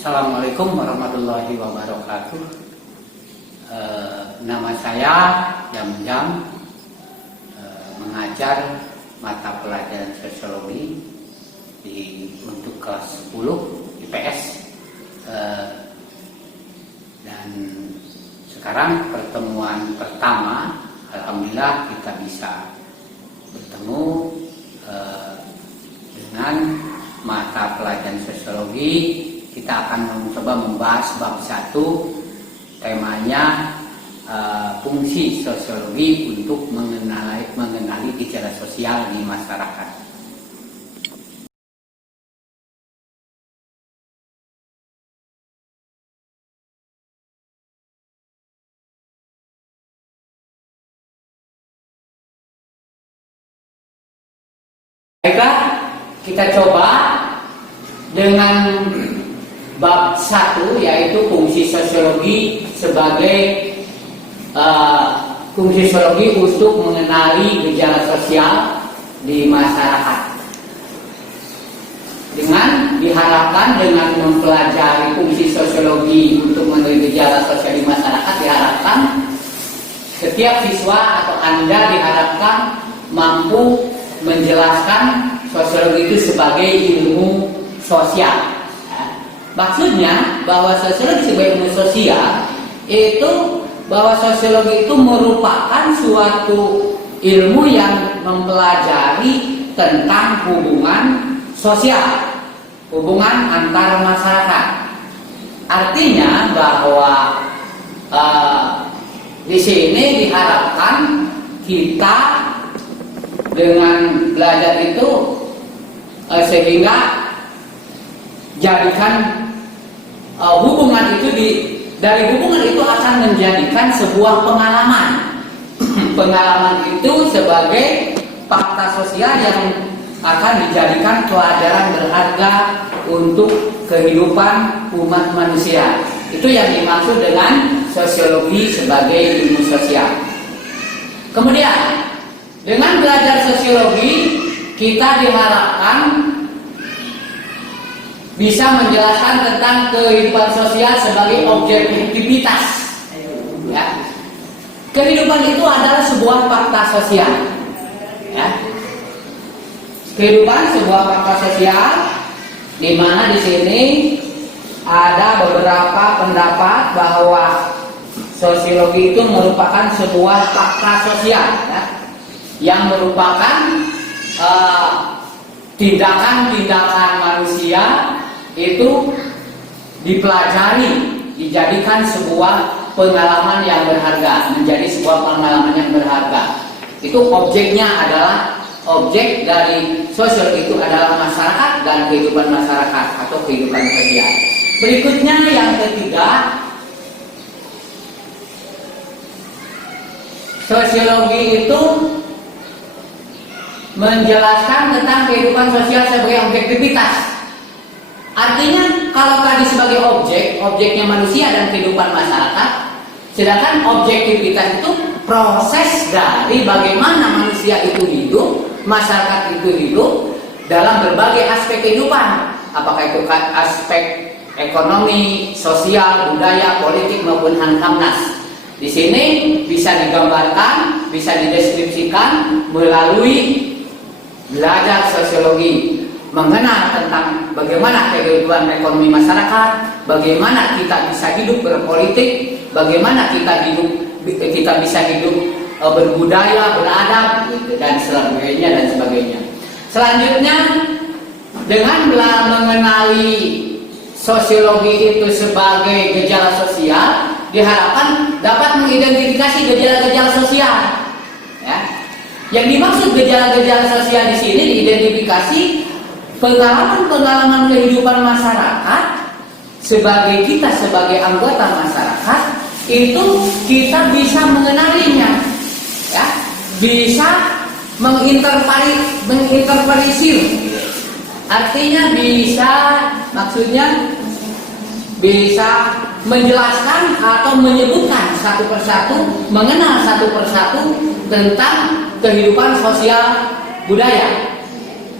Assalamualaikum warahmatullahi wabarakatuh. Nama saya Jam-Jam, mengajar mata pelajaran sosiologi untuk kelas 10 IPS. Dan sekarang pertemuan pertama, alhamdulillah kita bisa bertemu dengan mata pelajaran sosiologi. Kita akan mencoba membahas bab 1, temanya fungsi sosiologi untuk mengenali gejala sosial di masyarakat. Baiklah, kita coba dengan bab 1, yaitu fungsi sosiologi sebagai fungsi sosiologi untuk mengenali gejala sosial di masyarakat. Dengan diharapkan dengan mempelajari fungsi sosiologi untuk mengenali gejala sosial di masyarakat, diharapkan setiap siswa atau Anda diharapkan mampu menjelaskan sosiologi itu sebagai ilmu sosial. Maksudnya bahwa sosiologi sebagai ilmu sosial itu bahwa sosiologi itu merupakan suatu ilmu yang mempelajari tentang hubungan sosial, hubungan antar masyarakat. Artinya bahwa di sini diharapkan kita dengan belajar itu sehingga jadikan hubungan itu dari hubungan itu akan menjadikan sebuah pengalaman. Pengalaman itu sebagai fakta sosial yang akan dijadikan pelajaran berharga untuk kehidupan umat manusia. Itu yang dimaksud dengan sosiologi sebagai ilmu sosial. Kemudian dengan belajar sosiologi kita diharapkan bisa menjelaskan tentang kehidupan sosial sebagai objektivitas. Ya. Kehidupan itu adalah sebuah fakta sosial. Ya. Kehidupan sebuah fakta sosial, di mana di sini ada beberapa pendapat bahwa sosiologi itu merupakan sebuah fakta sosial, ya, yang merupakan tindakan-tindakan manusia itu dipelajari, dijadikan sebuah pengalaman yang berharga, menjadi sebuah pengalaman yang berharga. Itu objeknya adalah, objek dari sosiologi itu adalah masyarakat dan kehidupan masyarakat atau kehidupan sosial. Berikutnya yang ketiga, sosiologi itu menjelaskan tentang kehidupan sosial sebagai objektivitas. Artinya kalau tadi sebagai objeknya manusia dan kehidupan masyarakat, sedangkan objektivitas itu proses dari bagaimana manusia itu hidup, masyarakat itu hidup dalam berbagai aspek kehidupan, apakah itu aspek ekonomi, sosial, budaya, politik maupun hamnas. Di sini bisa digambarkan, bisa dideskripsikan melalui belajar sosiologi, mengenal tentang bagaimana kehidupan ekonomi masyarakat, bagaimana kita bisa hidup berpolitik, bagaimana kita bisa hidup berbudaya, beradab, dan sebagainya. Selanjutnya, dengan mengenali sosiologi itu sebagai gejala sosial, diharapkan dapat mengidentifikasi gejala-gejala sosial. Ya. Yang dimaksud gejala-gejala sosial di sini diidentifikasi pengalaman-pengalaman kehidupan masyarakat sebagai kita sebagai anggota masyarakat itu kita bisa mengenalinya, ya, bisa menginterpretisir. Artinya maksudnya bisa menjelaskan atau menyebutkan satu persatu, mengenal satu persatu tentang kehidupan sosial budaya.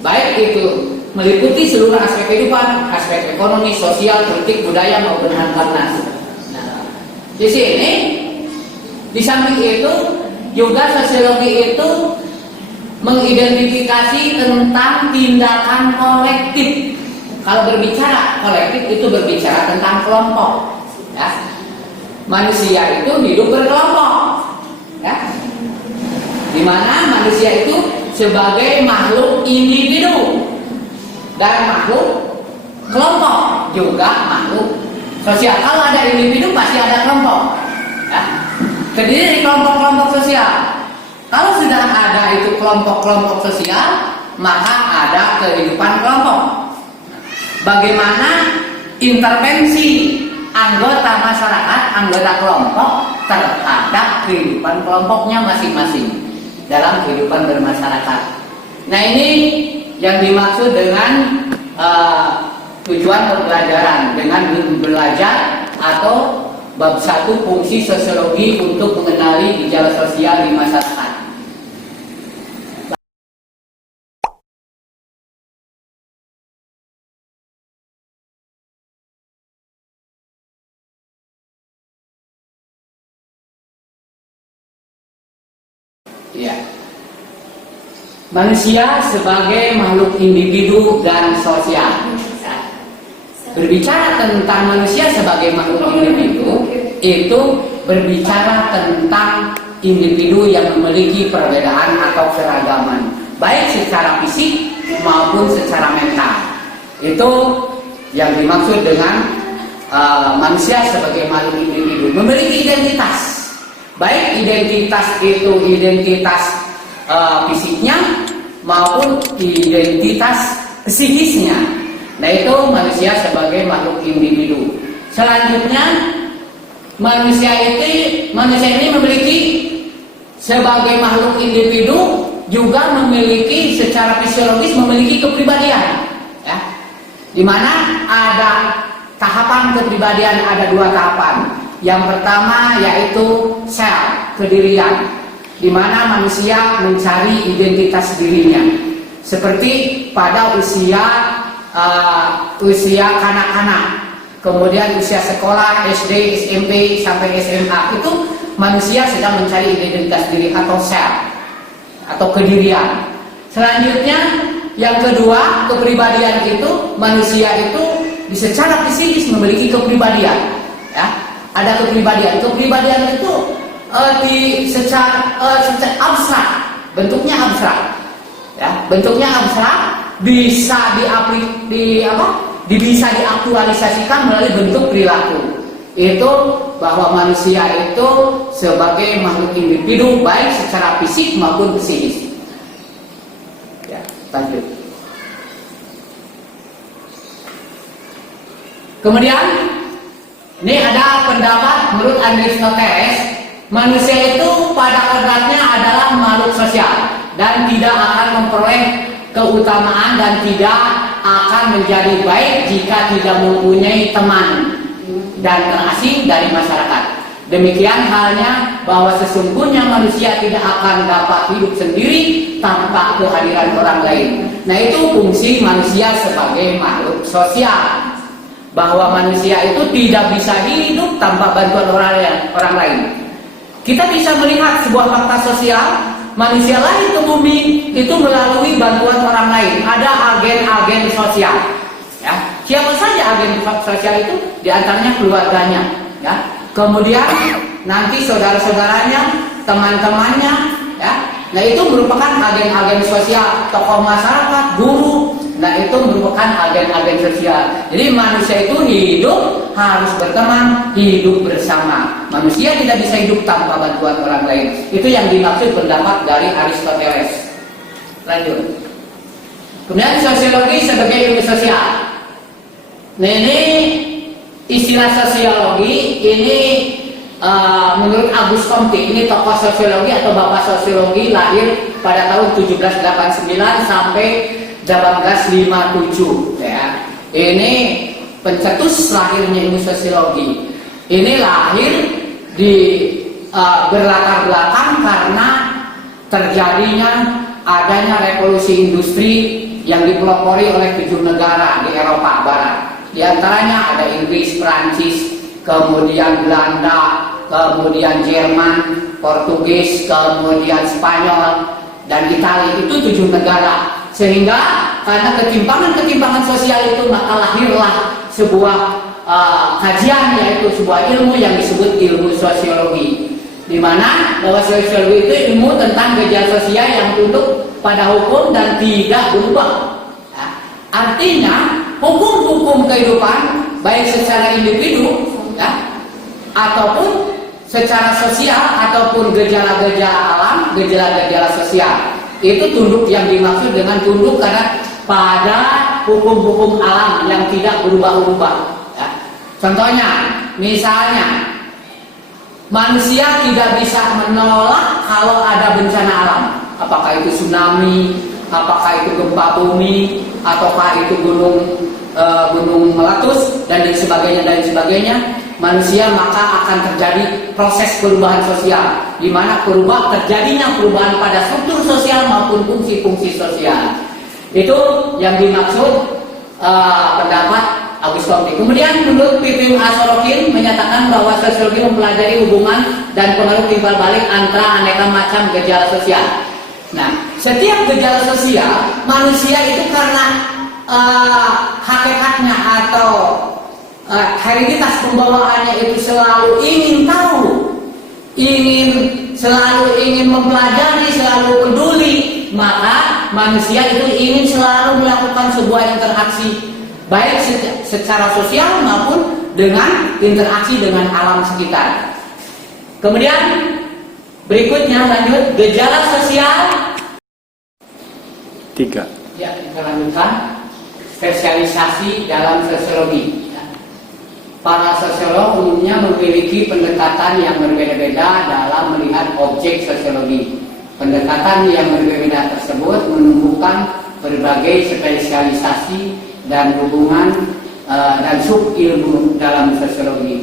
Baik itu meliputi seluruh aspek kehidupan, aspek ekonomi, sosial, politik, budaya maupun harkat. Nah, di sini di samping itu juga sosiologi itu mengidentifikasi tentang tindakan kolektif. Kalau berbicara kolektif itu berbicara tentang kelompok, ya. Manusia itu hidup berkelompok, ya. Di mana manusia itu sebagai makhluk individu dan makhluk kelompok, juga makhluk sosial. Kalau ada individu pasti ada kelompok, ya. Terdiri dari kelompok-kelompok sosial. Kalau sudah ada itu kelompok-kelompok sosial, maka ada kehidupan kelompok. Bagaimana intervensi anggota masyarakat, anggota kelompok terhadap kehidupan kelompoknya masing-masing dalam kehidupan bermasyarakat. Nah, ini yang dimaksud dengan tujuan pembelajaran, dengan belajar atau bab 1 fungsi sosiologi untuk mengenali gejala sosial di masyarakat. Ya. Manusia sebagai makhluk individu dan sosial. Berbicara tentang manusia sebagai makhluk individu itu berbicara tentang individu yang memiliki perbedaan atau keragaman, baik secara fisik maupun secara mental. Itu yang dimaksud dengan manusia sebagai makhluk individu, memiliki identitas. Baik identitas itu identitas fisiknya maupun identitas psikisnya. Nah, itu manusia sebagai makhluk individu. Selanjutnya manusia ini memiliki sebagai makhluk individu juga memiliki secara fisiologis memiliki kepribadian, ya. Di mana ada tahapan kepribadian, ada 2 tahapan. Yang pertama yaitu sel, kedirian, di mana manusia mencari identitas dirinya. Seperti pada usia kanak-kanak, kemudian usia sekolah, SD, SMP sampai SMA, itu manusia sedang mencari identitas diri atau sel atau kedirian. Selanjutnya yang kedua, kepribadian itu manusia itu secara fisikis memiliki kepribadian, ya. Ada kepribadian. Kepribadian itu secara abstrak, bentuknya abstrak, ya. Bentuknya abstrak, bisa bisa diaktualisasikan melalui bentuk perilaku. Itu bahwa manusia itu sebagai makhluk individu baik secara fisik maupun psikis. Ya, lanjut. Kemudian ini ada pendapat menurut Aristoteles, manusia itu pada kodratnya adalah makhluk sosial dan tidak akan memperoleh keutamaan dan tidak akan menjadi baik jika tidak mempunyai teman dan asing dari masyarakat. Demikian halnya bahwa sesungguhnya manusia tidak akan dapat hidup sendiri tanpa kehadiran orang lain. Nah, itu fungsi manusia sebagai makhluk sosial, bahwa manusia itu tidak bisa hidup tanpa bantuan orang lain. Kita bisa melihat sebuah fakta sosial, manusia lahir ke bumi itu melalui bantuan orang lain. Ada agen-agen sosial, ya. Siapa saja agen sosial itu? Di antaranya keluarganya, ya. Kemudian nanti saudara-saudaranya, teman-temannya, ya. Nah, itu merupakan agen-agen sosial, tokoh masyarakat, guru. Nah, itu merupakan agen-agen sosial. Jadi manusia itu hidup harus berteman, hidup bersama. Manusia tidak bisa hidup tanpa bantuan orang lain. Itu yang dimaksud pendapat dari Aristoteles. Lanjut. Kemudian sosiologi sebagai ilmu sosial. Nah, ini istilah sosiologi ini menurut Auguste Comte, ini tokoh sosiologi atau bapak sosiologi, lahir pada tahun 1789 sampai 1857, ya. Ini pencetus lahirnya ilmu sosiologi. Ini lahir di berlatar belakang karena terjadinya adanya revolusi industri yang dipelopori oleh 7 negara di Eropa Barat. Di antaranya ada Inggris, Prancis, kemudian Belanda, kemudian Jerman, Portugis, kemudian Spanyol, dan Italia. Itu 7 negara. Sehingga karena ketimpangan-ketimpangan sosial itu, maka lahirlah sebuah kajian, yaitu sebuah ilmu yang disebut ilmu sosiologi, di mana bahwa sosiologi itu ilmu tentang gejala sosial yang tunduk pada hukum dan tidak berubah. Nah, artinya hukum-hukum kehidupan baik secara individu ya, ataupun secara sosial, ataupun gejala-gejala alam, gejala-gejala sosial, itu tunduk, yang dimaksud dengan tunduk karena pada hukum-hukum alam yang tidak berubah-ubah. Contohnya, misalnya manusia tidak bisa menolak kalau ada bencana alam, apakah itu tsunami, apakah itu gempa bumi, ataukah itu gunung meletus dan sebagainya. Manusia maka akan terjadi proses perubahan sosial, di mana terjadinya perubahan pada struktur sosial maupun fungsi-fungsi sosial. Itu yang dimaksud pendapat Auguste Comte. Kemudian menurut Pipim A. Sorokin menyatakan bahwa sosiologi mempelajari hubungan dan pengaruh timbal balik antara aneka macam gejala sosial. Nah, setiap gejala sosial manusia itu karena hakikatnya atau hereditas pembawaannya itu selalu ingin tahu, selalu ingin mempelajari, selalu peduli, maka manusia itu ingin selalu melakukan sebuah interaksi baik secara sosial maupun dengan interaksi dengan alam sekitar. Kemudian berikutnya lanjut gejala sosial 3. Ya, kita lanjutkan spesialisasi dalam sosiologi. Para sosiolog umumnya memiliki pendekatan yang berbeda-beda dalam melihat objek sosiologi. Pendekatan yang berbeda tersebut menumbuhkan berbagai spesialisasi dan hubungan dan sub ilmu dalam sosiologi.